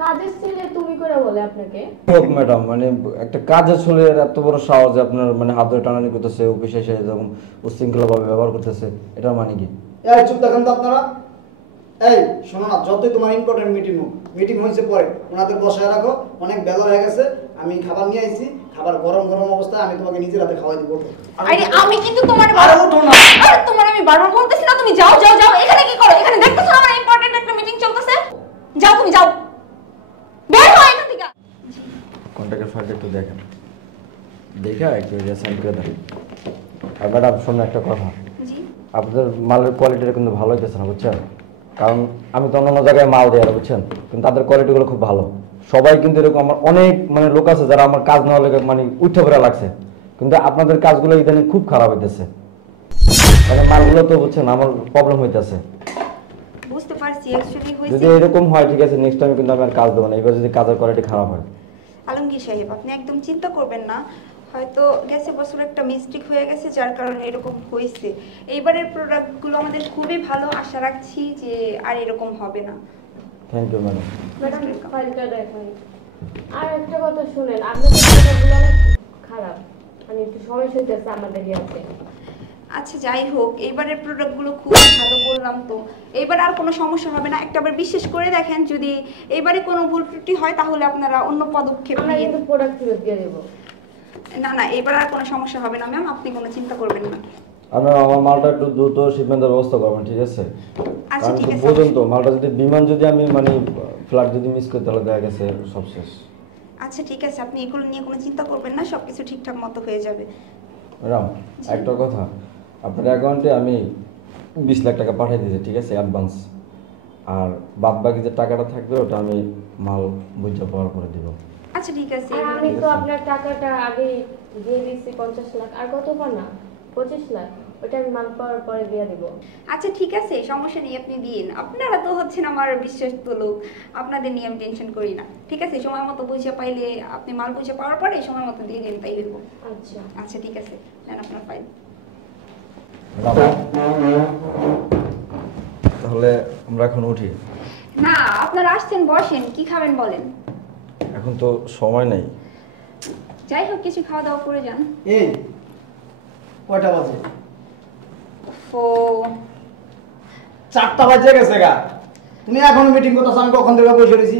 কাজের ছেলে তুমি করে বলে আপনাকে? হোক ম্যাডাম, মানে একটা কাজের ছেলের এত বড় সাহস যে আপনার মানে হাত ধরে টানানি করতেছে, অফিসে এসে এরকম উচ্ছৃঙ্খলভাবে ব্যবহার করতেছে, এটা মানে কি? এই চুপ থাকেন তো আপনারা। এই শোনো না, যতই তোমার ইম্পর্টেন্ট মিটিং হয়েছে পরে ওনাদের বসায় রাখো, অনেক বেলা হয়ে গেছে। আমি খাবার নিয়ে আইছি, খাবার গরম গরম অবস্থায় আমি তোমাকে নিজের হাতে খাওয়াই দিব। আরে আমি কিন্তু তোমার আরে ওঠো না। আরে তোমার আমি বারবার বলতেছি না তুমি যাও যাও যাও। এখানে কি করো? এখানে দেখতেছো আমার ইম্পর্টেন্ট একটা মিটিং চলতেছে। যাও তুমি যাও, বের হও এখান থেকে। কন্ট্যাক্টের ফাইলটা একটু দেখেন, দেখে একটু সাইন করে দেন। আর ম্যাডাম শোনো একটা কথা, জি আপনাদের মালের কোয়ালিটিটা কিন্তু ভালো হইতেছে না, বুঝছেন? কারণ আমি তো অন্য জায়গায় মাল দেয়, বুঝছেন, কিন্তু তাদের কোয়ালিটিগুলো খুব ভালো। সবাই কিন্তু এরকম, আমার অনেক মানে লোক আছে যারা আমার কাজ না হলে মানে উঠে পড়ে লাগছে, কিন্তু আপনাদের কাজগুলো ইদানিং খুব খারাপ হইতেছে। মানে মালগুলো তো বুঝছেন আমার প্রবলেম হইতেছে। বুঝতে পারছি, অ্যাকচুয়ালি হইছে যদি এরকম হয় ঠিক আছে, নেক্সট টাইম কিন্তু আমি আর কাজ দেবো না, এবার যদি কাজের কোয়ালিটি খারাপ হয়। আলমগীর সাহেব আপনি একদম চিন্তা করবেন না, হয়তো গেছে বছর একটা মিস্টেক হয়ে গেছে যার কারণে এরকম হয়েছে। এইবারের প্রোডাক্টগুলো আমাদের খুবই ভালো, আশা রাখছি যে আর এরকম হবে না। Thank you madam. ম্যাডাম ফাইলটা দেখুন। আর একটা কথা শুনেন, আপনাদের কথাগুলো অনেক খারাপ, মানে একটু সমস্যা হইতেছে আমাদের ইয়াতে। আচ্ছা যাই হোক, এইবারের প্রোডাক্টগুলো খুব ভালো বললাম তো, এইবার আর কোনো সমস্যা হবে না। একটাবার বিশ্বাস করে দেখেন, যদি এইবারে কোনো ভুল ত্রুটি হয় তাহলে আপনারা অন্য পদক্ষেপ আমরা নিন। কিন্তু প্রোডাক্ট ফেরত দিয়ে দেবো। না না, এবার আর কোনো সমস্যা হবে না ম্যাম, আপনি কোনো চিন্তা করবেন না। আপনি আমার মালটা একটু দ্রুত শিপমেন্টের ব্যবস্থা করবেন, ঠিক আছে? আচ্ছা ঠিক আছে। বুঝুন তো, মালটা যদি বিমান যদি আমি মানে ফ্লাইট যদি মিস করি তাহলে দেখা গেছে সব শেষ। আচ্ছা ঠিক আছে, আপনি এগুলো নিয়ে কোনো চিন্তা করবেন না, সব কিছু ঠিকঠাক মতো হয়ে যাবে। ম্যাডাম একটা কথা, আপনার অ্যাকাউন্টে আমি 20 লাখ টাকা পাঠিয়ে দিয়েছি, ঠিক আছে, অ্যাডভান্স। আর বাদ বাকি যে টাকাটা থাকবে ওটা আমি মাল বুঝে পাওয়ার পরে দিব। আচ্ছা ঠিক আছে। আর আমি তো আপনার টাকাটা আগে দিয়ে দিয়েছি 50 লাখ, আর কত পানা? 25 লাখ, ওটা আমি মাল পাওয়ার পরে দিয়ে দিব। আচ্ছা ঠিক আছে, সমস্যা নেই, আপনি দিন। আপনারা তো হচ্ছেন আমার বিশ্বস্ত লোক, আপনাদের নিয়ে আমি টেনশন করি না। ঠিক আছে, সময় মতো বুঝে পাইলে আপনি মাল বুঝে পাওয়ার পরে সময় মতো দিয়ে দিন, তাই হইব। আচ্ছা আচ্ছা ঠিক আছে, নেন আপনার ফাইল। তাহলে আমরা এখন উঠি। না আপনারা আসছেন, বসেন, কি খাবেন বলেন? এখন তো সময় নেই। যাই হোক, কিছু খাওয়া দাওয়া করে যান। এই কয়টা বাজে? ও 4টা বাজে গেছে গা। তুমি এখন মিটিং করতেছ, আমি কখন থেকে বসে রয়েছি।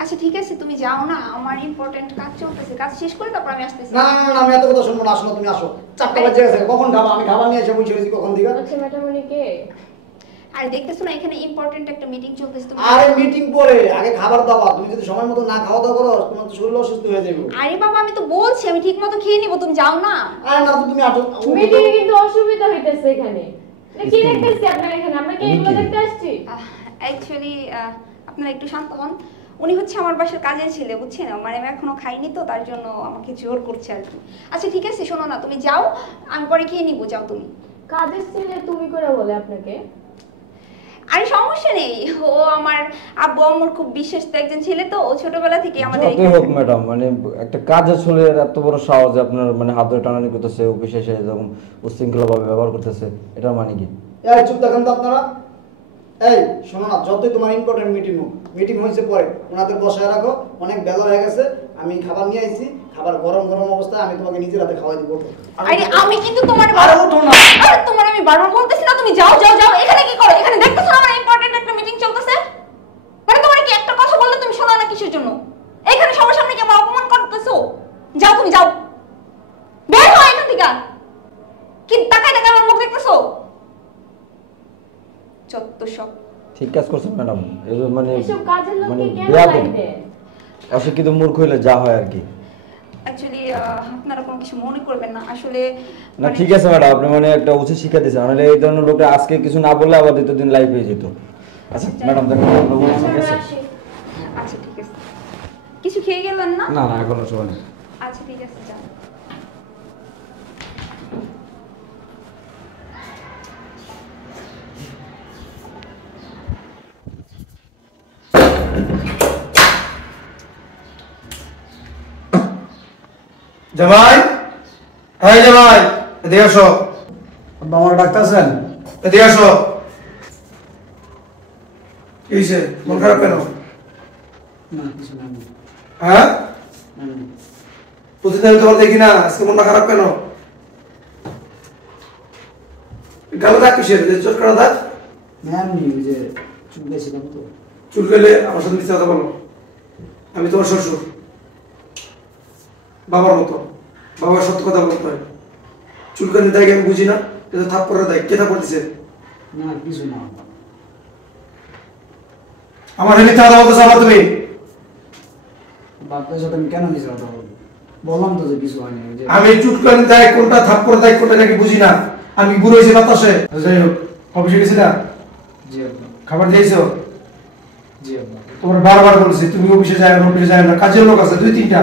আচ্ছা ঠিক আছে, তুমি যাও না, আমার ইম্পর্টেন্ট কাজ চলতেছে, কাজ শেষ করে তারপর আমি আসতেছি। না না না, আমি এত কথা শুনবো না, আসো না, তুমি আসো। 4টা বাজে গেছে, কখন খাবা? আমি খাবার নিয়ে এসে বসে রয়েছি কখন থেকে। আচ্ছা ম্যাডাম উনি কে? আরে দেখতেছো না, এখানে ইম্পর্টেন্ট একটা মিটিং চলতেছে। তুমি আরে মিটিং পরে, আগে খাবার দাবার। তুমি যদি সময় মতো না খাওয়া দাওয়া করো তোমার তো শরীর অসুস্থ হয়ে যাবে। আরে বাবা আমি তো বলছি আমি ঠিক মতো খেয়ে নিব, তুমি যাও না। আরে না তো, তুমি আসো। মিটিং এ কিন্তু অসুবিধা হইতেছে এখানে। কি দেখতেছি আপনারা এখানে? আমরা কি এগুলো দেখতে আসছি? অ্যাকচুয়ালি আপনারা একটু শান্ত হন। উনি হচ্ছে আমার বাসার কাজের ছেলে, বুঝছেন, মানে আমি এখনো খাইনি তো, তার জন্য আমাকে জোর করছে আর কি। আচ্ছা ঠিক আছে, শোনো না, তুমি যাও, আমি পরে খেয়ে নিবো, যাও তুমি। কাজের ছেলে তুমি করে বলে আপনাকে? আরে সমস্যা নেই, ও আমার আব্বু আম্মুর খুব বিশ্বস্ত একজন ছেলে, তো ও ছোটবেলা থেকে আমাদের যতই হোক ম্যাডাম, মানে একটা কাজের ছেলের এত বড় সাহস যে আপনার মানে হাত ধরে টানানি করতেছে, অফিসে এসে এরকম উচ্ছৃঙ্খলভাবে ব্যবহার করতেছে, এটা মানে কি? এই চুপ থাকেন তো আপনারা। এই শোনো না, যতই তোমার ইম্পর্টেন্ট মিটিং হয়েছে পরে ওনাদের বসায় রাখো, অনেক বেলা হয়ে গেছে। আমি খাবার নিয়ে আইছি, খাবার গরম গরম অবস্থায় আমি তোমাকে নিজের হাতে খাওয়াই দিব। আরে আমি কিন্তু তোমার আরে ওঠো না। আরে তোমার আমি বারবার বলতেছি না তুমি যাও যাও যাও। এখানে কি করো? এখানে দেখতেছো না আমার ইম্পর্টেন্ট একটা মিটিং চলতেছে? মানে তোমার কি একটা কথা বললে তুমি শোনো না কিসের জন্য? এখানে সবার সামনে কি আমার অপমান করতেছো? যাও তুমি যাও, বের হও এখান থেকে। কি তাকায় তাকায় আমার মুখ দেখতেছো? চত্ব সব। ঠিক কাজ করছেন ম্যাডাম, এই মানে এসব কাজের মানে লোককে কেন বেয়াদব, লাইন দেন? অশিক্ষিত মূর্খ হইলে যা হয় আর কি। অ্যাকচুয়ালি আপনারা কোনো কিছু মনে করবেন না, আসলে না ঠিক আছে ম্যাডাম, আপনি মানে একটা উচিত শিক্ষা দিয়েছেন, নাহলে এই ধরনের লোকটা আজকে কিছু না বললে আবার দ্বিতীয় দিন লাইভ হয়ে যেত। আচ্ছা ম্যাডাম দেখেন, ঠিক আছে? আচ্ছা ঠিক আছে, কিছু খেয়ে গেলেন না? না না, এখনো সময় নেই। আচ্ছা ঠিক আছে, যান। জামাই, এই জামাই, এদিকে আসো। আব্বা আমার ডাক্তারছেন, এদিকে আসো। কি হয়েছে? মন খারাপ কেন? না কিছু না হ্যাঁ প্রতিদিন আমি তোমার দেখি না, আজকে মনটা খারাপ কেন? গালো দাগ কিসের? চোট কাটা দাগ? ম্যাম ওই যে চুলকেছিলাম তো। চুল গেলে আমার সাথে মিথ্যা কথা বলো। আমি তোমার শ্বশুর, বাবার মতো, বাবার সত্য কথা বলতে হয়। চুলকানি দেয় আমি বুঝি না, এটা থাপ্পড়ে দেয়। কে থাপ্পড় দিছে? না কিছু না আমার মিথ্যা কথা বলতেছো আবার তুমি? বাপের সাথে আমি কেন কিছু কথা বলবো? বললাম তো যে কিছু হয়নি। ওই যে আমি চুলকানি দেয় কোনটা, থাপ্পড় দেয় কোনটা নাকি বুঝি না। আমি বুড়ো হয়েছি বাতাসে। যাই হোক, অফিসে গেছি না? জি আব্বা। খাবার দিয়েছো? জি আব্বা। তোমার বারবার বলছি তুমি অফিসে যায় না, অফিসে যায় না। কাজের লোক আছে 2-3টা,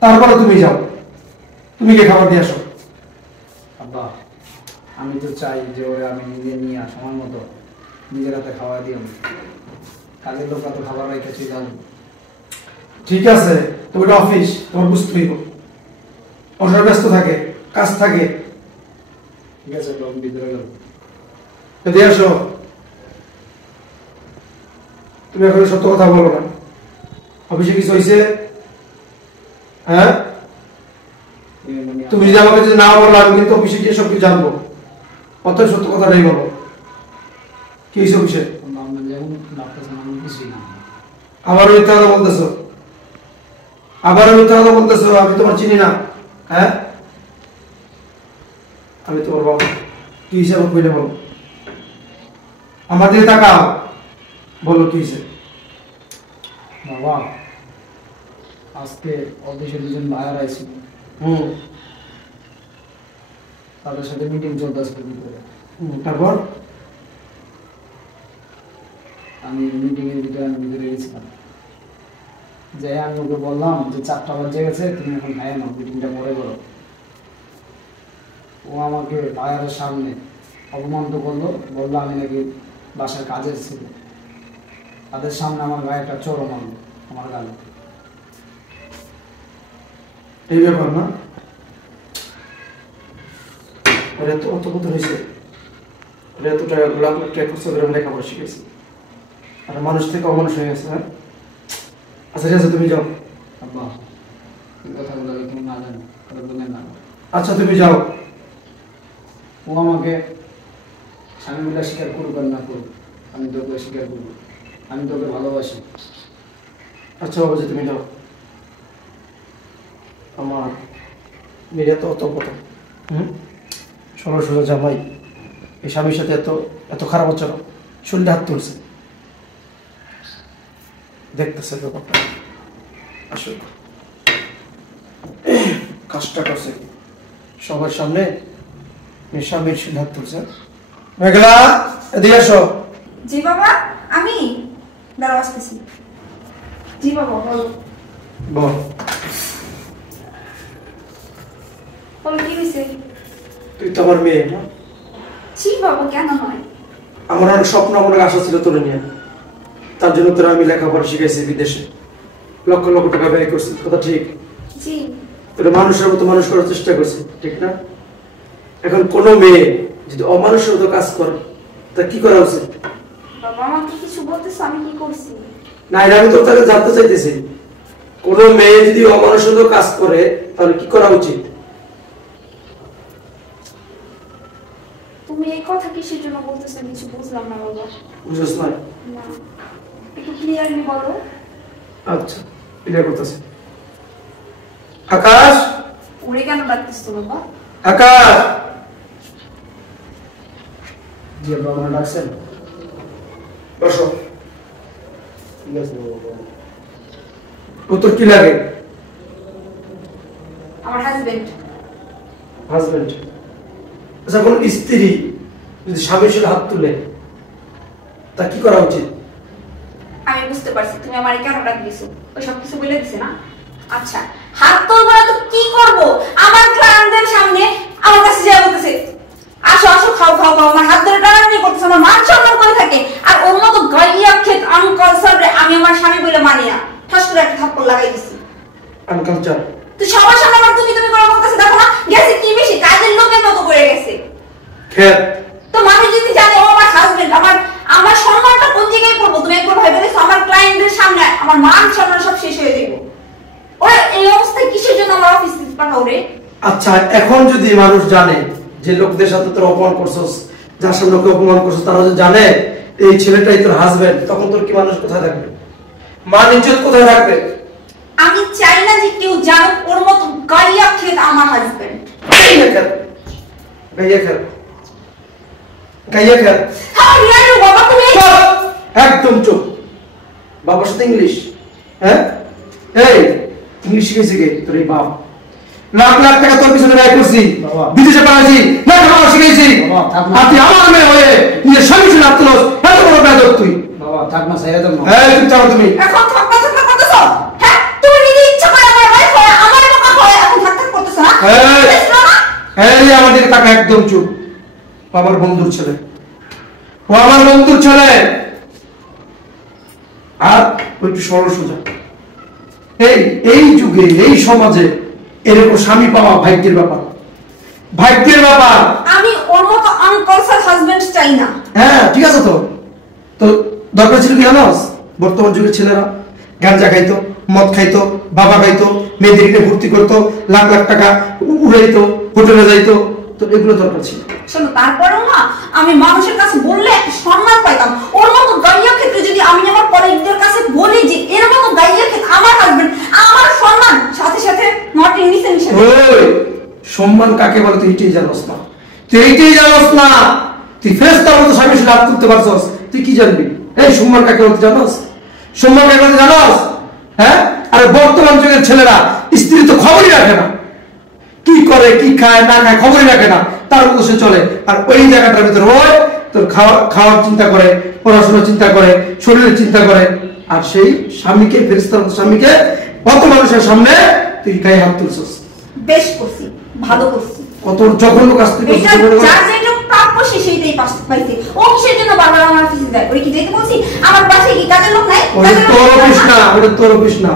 তারপরে তুমি যাও। তুমি কে খাবার দিয়ে আসো? আব্বা আমি তো চাই যে ওরে আমি নিজে নিয়ে সময় মতো নিজের হাতে খাওয়া দিই। কাজের লোক তো খাবার রেখেছি জানি। ঠিক আছে, তো ওটা অফিস, তোমার বুঝতে হইব। অসর ব্যস্ত থাকে, কাজ থাকে। ঠিক আছে আব্বা, আমি ভিতরে গেলাম। তো দিয়ে আসো। তুমি এখন সত্য কথা বলো না। অফিসে কিছু হয়েছে? হ্যাঁ, তুমি যদি আমাকে যদি না বলো আমি কিন্তু অফিসে গিয়ে সব কিছু জানবো। অতএব সত্য কথাটাই বলো। কি হয়েছে অফিসে? আমরা যেমন ভাবতেছেন আমি কিছুই না। আবারও মিথ্যা কথা বলতেছো, আবারও মিথ্যা কথা বলতেছো। আমি তোমার চিনি না। হ্যাঁ, আমি তোমার বাবা। কি হিসাবে কইলে বলো? আমার দিকে তাকাও, বলো কি হয়েছে? বাবা আজকে অফিসে দুজন ভাইয়ার আইছি, তাদের সাথে মিটিং চলতেছে ভিতরে। তারপর আমি মিটিং এর ভিতরে গেছিলাম, যে আমি ওকে বললাম যে 4টা বাজে গেছে, তুমি এখন খাই নাও, মিটিংটা পরে করো। ও আমাকে ভাইয়ারের সামনে অপমান তো করলো, বললো আমি নাকি বাসার কাজের ছিল। তাদের সামনে আমার গায়ে একটা চড় মারলো আমার গালে। এই ব্যাপার না? ওরা তো অত কত হয়েছে, ওরা এত টাকা লাখ লাখ টাকা খরচ করে লেখাপড়া শিখেছে, আর মানুষ থেকে অমানুষ হয়ে গেছে। হ্যাঁ, আচ্ছা ঠিক আছে, তুমি যাও। আব্বা এই কথাগুলো তুমি না জানো, ওরা বললেন না। আচ্ছা তুমি যাও। ও আমাকে স্বামী বলে স্বীকার করুক আর না করুক, আমি তোকে স্বীকার করবো, আমি তোকে ভালোবাসি। আচ্ছা বাবা, তুমি যাও। আমার মেয়েরা তো অত কত ষোলো জামাই, এই স্বামীর সাথে এত এত খারাপ আচরণ, শরীরে হাত তুলছে, দেখতেছে ব্যাপারটা। আসলে কাজটা করছে সবার সামনে, স্বামীর শরীরে হাত তুলছে। মেঘলা এদিকে আসো। জি বাবা, আমি দাঁড়াও আসতেছি। জি বাবা বলো। বল। বলো কি হয়েছে? তুই তো আমার মেয়ে না? জি বাবা, কেন নয়? আমার অনেক স্বপ্ন, অনেক আশা ছিল তোর নিয়ে। তার জন্য তোরা আমি লেখাপড়া শিখাইছি বিদেশে, লক্ষ লক্ষ টাকা ব্যয় করছি। কথা ঠিক? জি। তোরা মানুষের মতো মানুষ করার চেষ্টা করছি, ঠিক না? এখন কোনো মেয়ে যদি অমানুষের মতো কাজ করে, তা কি করা উচিত? বাবা আমাকে কিছু বলতেছো, আমি কি করছি? না, এটা আমি তোর তাকে জানতে চাইতেছি। কোনো মেয়ে যদি অমানুষের মতো কাজ করে, তাহলে কি করা উচিত? তুমি এই কথা কিসের জন্য বলতেছো কিছু বুঝলাম না বাবা। বুঝছ না? না, একটু ক্লিয়ারলি বলো। আচ্ছা, ক্লিয়ার করতেছি। আকাশ, ওরে কেন ডাকতেছো বাবা? আকাশ। জি আব্বা, আমার ডাকছেন? বসো। ঠিক আছে বাবা। ও তোর কি লাগে? আমার হাজবেন্ড। হাজবেন্ড? আচ্ছা, কোন স্ত্রী যদি স্বামীর সাথে হাত তুলে, তা কি করা উচিত? আমি বুঝতে পারছি তুমি আমারে কেন ডাক দিছো, ওই সব কিছু বলে দিছে না। আচ্ছা, হাত তুলবো না তো কি করব? আমার ক্লায়েন্টদের সামনে আমার কাছে যা বলতেছে, আসো আসো খাও খাও খাও, আমার হাত ধরে টানাটানি করতেছে, আমার মান সম্মান করে থাকে। আর ওর মতো গাইয়া খেত আনকালচারে আমি আমার স্বামী বলে মানি না। ঠাস করে একটা থাপ্পড় লাগাই দিছি। আনকালচার? তুই সবার সামনে আমার তুমি তুমি করে বলতেছে, দেখো না গেছে কি বেশি কাজের লোকের মতো করে গেছে। খেত তো মানুষ যদি জানে ও আমার হাজবেন্ড, আমার আমার সম্মানটা কোন জায়গায় পড়বো তুমি একবার ভেবে দেখো। আমার ক্লায়েন্টদের সামনে আমার মান সম্মান সব শেষ হয়ে যাবে। ওরা এই অবস্থায় কিসের জন্য আমার অফিসে পাঠাও রে? আচ্ছা এখন যদি মানুষ জানে যে লোকদের সাথে তোর অপমান করছস, যার সামনে লোকে অপমান করছস, তারা যদি জানে এই ছেলেটাই তোর হাজবেন্ড, তখন তোর কি মানুষ কোথায় থাকবে? মান ইজ্জত কোথায় রাখবে? আমি চাই না যে কেউ জানুক ওর মতো গাইয়া খেত আমার হাজবেন্ড। গাইয়া খেল, গাইয়া খেল, গাইয়া খেল। হ্যাঁ রিয়ানু বাবা তুমি চুপ, একদম চুপ। বাবার সাথে ইংলিশ? হ্যাঁ এই ইংলিশ শিখেছি কে? তোর এই বাপ। লাখ লাখ টাকা তোর পিছনে ব্যয় করছি, বাবা। বিদেশে পাঠাইছি, লেখাপড়া শিখেছি, বাবা, থাক না। আর তুই আমার মেয়ে হয়ে নিজের স্বামী শুনে আত্মলস, এত বড় বেয়াদব তুই। বাবা থাক না, ছেড়ে দাও না। এই চুপ থাকো তুমি। এখন থাকতে করতেছো? হ্যাঁ তুমি নিজে ইচ্ছা করে আমার ওয়াইফ হয় আমার টাকা হয় এখন থাকতে করতেছো না? এই আমার দিকে তাকা, একদম চুপ। ও আমার বন্ধুর ছেলে, ও আমার বন্ধুর ছেলে। আর ও একটু সরল সোজা। এই যুগে এই সমাজে এরকম স্বামী পাওয়া ভাগ্যের ব্যাপার, ভাগ্যের ব্যাপার। আমি ওর মতো আনকলসার হাজবেন্ড চাই না। হ্যাঁ ঠিক আছে, তো তো দরকার ছিল কি জানোস? বর্তমান যুগের ছেলেরা গাঁজা খাইতো, মদ খাইতো, বাবা খাইতো, মেয়েদেরকে ভর্তি করতো, লাখ লাখ টাকা উড়াইতো, হোটেলে যাইতো, তো এগুলো দরকার ছিল। শোনো তারপরেও না আমি মানুষের কাছে বললে একটা সম্মান পাইতাম। ওর মতো গাইয়ার ক্ষেত্রে যদি আমি আমার কলিগদের কাছে বলি যে এর মতো গাইয়ার ক্ষেত্রে আমার হাজবেন্ড, আমার সম্মান সাথে সাথে নট ইংলিশ। ওই সম্মান কাকে বলে তুই এটাই জানোস না, তুই এইটাই জানোস না। তুই ফেরেশতার মতো স্বামী লাভ করতে পারছস, তুই কি জানবি? এই সম্মান কাকে বলতে জানোস? সম্মান কাকে বলতে জানোস? হ্যাঁ, আর বর্তমান যুগের ছেলেরা স্ত্রী তো খবরই রাখে না, কি করে কি খায় না খায় খবরই রাখে না, তার মতো সে চলে। আর ওই জায়গাটার ভিতরে ওই তোর খাওয়ার চিন্তা করে, পড়াশোনার চিন্তা করে, শরীরের চিন্তা করে, আর সেই স্বামীকে ফেরেশতার মতো স্বামীকে কত মানুষের সামনে তুই গায়ে হাত তুলছস। বেশ করছি, ভালো করছি। কত জঘন্য কাজ তুই করছিস। যার যেটা প্রাপ্য সে সেইটাই পাইছে। ও কিসের জন্য বারবার আমার অফিসে যায়? ওই কি যেতে বলছি আমার পাশে কি কাজের লোক নাই? ওটা তোর অফিস না, ওটা তোর অফিস না,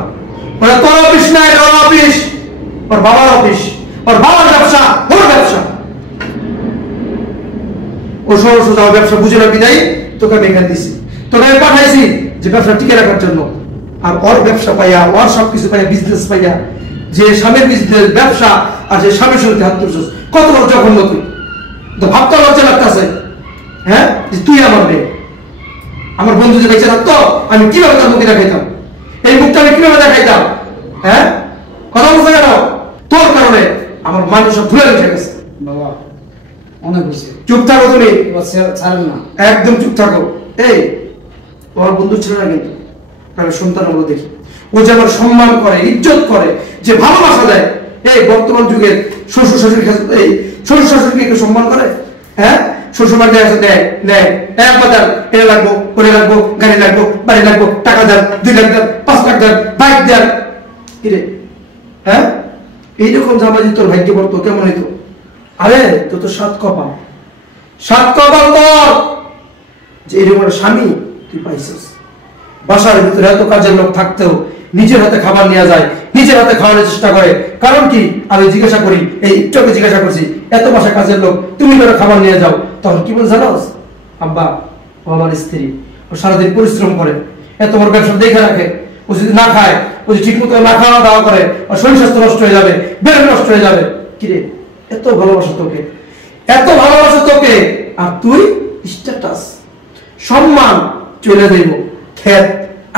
ওটা তোর অফিস না, এটা ওর অফিস, ওর বাবার অফিস, ওর বাবার ব্যবসা, ওর ব্যবসা। ও সরল সোজা ব্যবসা বুঝে না বিদায় তোকে আমি এখানে দিছি, তোকে আমি পাঠাইছি যে ব্যবসা টিকে রাখার জন্য। আর ওর ব্যবসা পাইয়া, ওর সবকিছু পাইয়া, বিজনেস পাইয়া, যে স্বামীর বিজনেস ব্যবসা আর যে স্বামীর সঙ্গে হাত তুলছিস, কত বড় জঘন্য তুই! তো ভাবতে লজ্জা লাগতেছে, হ্যাঁ, যে তুই আমার মেয়ে। আমার বন্ধু যে বেঁচে থাকতো আমি কিভাবে তার মুখে দেখাইতাম, এই মুখটা আমি কিভাবে দেখাইতাম? হ্যাঁ, কথা বলতে গেল তোর কারণে আমার মানুষ সব ভুলে উঠে গেছে। বাবা অনেক হয়েছে, চুপ থাকো তুমি, এবার ছাড়েন না। একদম চুপ থাকো। এই তোমার বন্ধু ছিল না, কিন্তু আমি সন্তান হলো দেখি ও যে আমার সম্মান করে, ইজ্জত করে, যে ভালোবাসা দেয়। এই বর্তমান যুগের শ্বশুর শাশুড়ি, এই শ্বশুর শাশুড়িকে কেউ সম্মান করে? হ্যাঁ, শ্বশুর বাড়িতে এসে দেয় নেয়, একবার দেন, এটা লাগবো, ওটা লাগবো, গাড়ি লাগবো, বাড়ি লাগবো, টাকা দেন, 2 লাখ দেন, 5 লাখ দেন, বাইক দেন, কিরে? হ্যাঁ, এইরকম জামাজি তোর ভাগ্যে পড়তো কেমন হইতো? আরে তো তো 7 কপাল, 7 কপাল তোর যে এরকম একটা স্বামী তুই পাইছিস। বাসার ভিতরে এত কাজের লোক থাকতেও নিজের হাতে খাবার নিয়ে যায়, নিজের হাতে খাওয়ানোর চেষ্টা করে। কারণ কি? আমি জিজ্ঞাসা করি, এই চোখে জিজ্ঞাসা করছি, এত বাসা কাজের লোক তুমি করে খাবার নিয়ে যাও, তখন কি বল জানোস? আব্বা, ও আমার স্ত্রী, ও সারাদিন পরিশ্রম করে, এত বড় ব্যবসা দেখে রাখে, ও যদি না খায়, ও যদি ঠিক মতো না খাওয়া দাওয়া করে, ওর শরীর স্বাস্থ্য নষ্ট হয়ে যাবে, বেড়ে নষ্ট হয়ে যাবে। কিরে, এত ভালোবাসা তোকে, এত ভালোবাসা তোকে, আর তুই স্ট্যাটাস, সম্মান চলে যাইব, খেত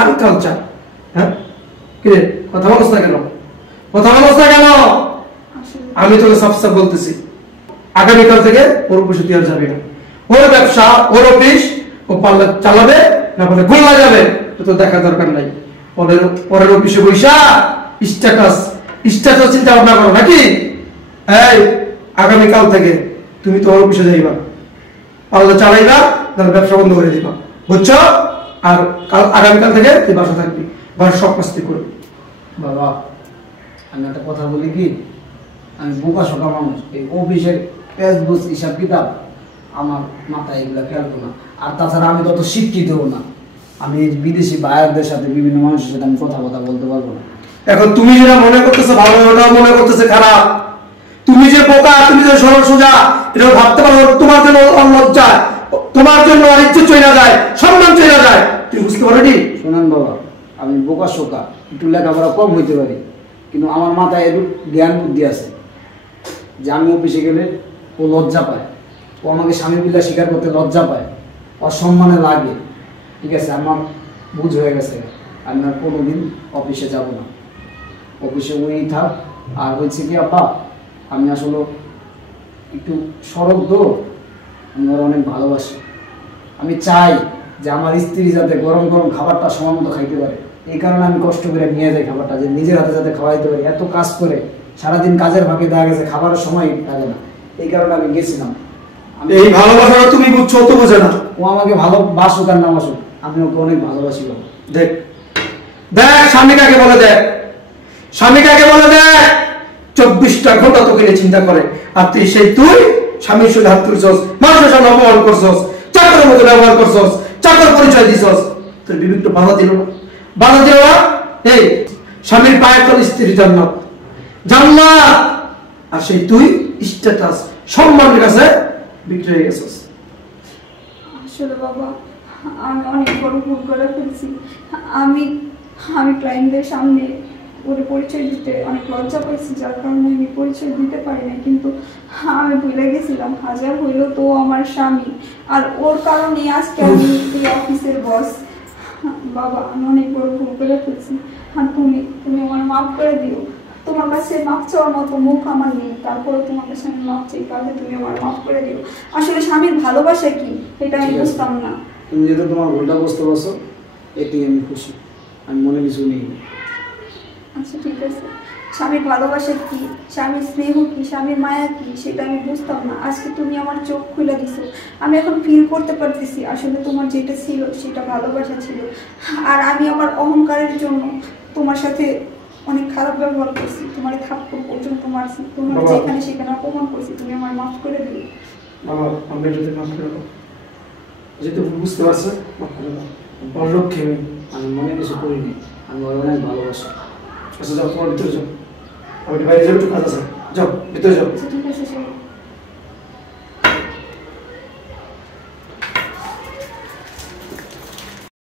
আর কালচার। হ্যাঁ, কিরে কথা বলছ না কেন? কথা বলছ না কেন? আমি তোকে সাফ সাফ বলতেছি, আগামীকাল থেকে ওর অফিসে তুই আর যাবি না। ওর ব্যবসা, ওর অফিস, ও পারলে চালাবে, না পারলে গোল্লা যাবে, তো দেখা দরকার নাই। পরের অফিসে বৈশা স্ট্যাটাস স্ট্যাটাস চিন্তা ভাবনা করো নাকি? এই আগামীকাল থেকে তুমি তো ওর অফিসে যাইবা, পারলে চালাইবা, তাহলে ব্যবসা বন্ধ করে দিবা, বুঝছো? আর কাল আগামীকাল থেকে তুই বাসা থাকবি, বাসার সব কাজ তুই করবি। বাবা আমি একটা কথা বলি কি, আমি বোকা শোকা মানুষ, এই অফিসের পেজবুক হিসাব কিতাব আমার মাথায় এগুলা খেলতো না। আর তাছাড়া আমি তত শিক্ষিতও না, আমি এই বিদেশি বায়ারদের সাথে বিভিন্ন মানুষের সাথে আমি কথা বলতে পারবো না। এখন তুমি যেটা মনে করতেছো ভালো, ওটাও মনে করতেছে খারাপ। তুমি যে বোকা, তুমি যে সরল সোজা, এটা ভাবতে পারো তোমার জন্য লজ্জা। তোমার জন্য আর ইজ্জত চলে যায়, সম্মান চলে যায়, তুমি বুঝতে পারো নি? শোনান বাবা, আমি বোকা শোকা, একটু লেখাপড়া কম হইতে পারি, কিন্তু আমার মাথায় একটু জ্ঞান বুদ্ধি আছে যে আমি অফিসে গেলে ও লজ্জা পায়, ও আমাকে স্বামী বিল্লা স্বীকার করতে লজ্জা পায়, অসম্মানে লাগে। ঠিক আছে, আমার বুঝ হয়ে গেছে, আমি আর কোনোদিন অফিসে যাব না, অফিসে ওই থাক। আর হচ্ছে কি আপা, আমি আসলে একটু সরল তো, আমি ওর অনেক ভালোবাসি। আমি চাই যে আমার স্ত্রী যাতে গরম গরম খাবারটা সময় মতো খাইতে পারে, এই কারণে আমি কষ্ট করে নিয়ে যাই খাবারটা, যে নিজের হাতে যাতে খাওয়াইতে পারি। এত কাজ করে সারাদিন কাজের ফাঁকে দেখা গেছে খাবারের সময় লাগে না, এই কারণে আমি গেছিলাম। এই ভালোবাসাটা তুমি বুঝছো, তো বোঝে না। ও আমাকে ভালোবাসুক আর না বাসুক, আমি ওকে অনেক ভালোবাসি। দেখ দেখ স্বামী কাকে বলে, দেখ স্বামী কাকে বলে, দেখ 24টা ঘন্টা তোকে নিয়ে চিন্তা করে, আর তুই স্বামীর সাথে হাত তুলছস, মানুষের সামনে অপমান করছস, চাকরের মতো ব্যবহার করছস, চাকর পরিচয় দিছস। তোর বিবেকটা বাধা দিল না? বাধা দিল না? এই স্বামীর পায়ের তল স্ত্রী জান্নাত, জান্নাত, আর তুই স্ট্যাটাস সম্মানের কাছে বিক্রি হয়ে গেছস। আসলে বাবা, আমি অনেক বড় ভুল করে ফেলছি। আমি ক্লায়েন্টদের সামনে ওরে পরিচয় দিতে অনেক লজ্জা পাইছি, যার কারণে আমি পরিচয় দিতে পারি না। কিন্তু আমি ভুলে গেছিলাম, হাজার হইলেও তো আমার স্বামী, আর ওর কারণে আজকে আমি এই অফিসের বস। বাবা, আমি অনেক বড় ভুল করে ফেলছি, আর তুমি আমার মাফ করে দিও। তোমার কাছে মাফ চাওয়ার মতো মুখ আমার নেই, তারপরে তোমার কাছে আমি মাফ চাই, তাহলে তুমি আমার মাফ করে দিও। আসলে স্বামীর ভালোবাসা কি এটা আমি বুঝতাম না। তুমি যেহেতু তোমার ভুলটা বুঝতে পারছো, এটি আমি খুশি, আমি মনে কিছু নেই। আচ্ছা ঠিক আছে, স্বামীর ভালোবাসা কি, স্বামীর স্নেহ কি, স্বামীর মায়া কি, সেটা আমি বুঝতাম না। আজকে তুমি আমার চোখ খুলে দিছো, আমি এখন ফিল করতে পারতেছি আসলে তোমার যেটা ছিল সেটা ভালোবাসা ছিল। আর আমি আমার অহংকারের জন্য তোমার সাথে অনেক খারাপ ব্যবহার করছি, তোমার থাপ্পড় পর্যন্ত মারছি, তোমার যেখানে সেখানে অপমান করছি। তুমি আমার মাফ করে দিও বাবা, আমি যদি মাফ করে দাও, যেহেতু বুঝতে পারছো, মাফ করে দাও। আমার লক্ষ্যে আমি মনে কিছু করিনি, আমি ওর অনেক ভালোবাসি। আচ্ছা যাও, তোমার ভিতরে যাও, আমি বাইরে যাও, একটু কাজ আছে, যাও ভিতরে যাও। আচ্ছা,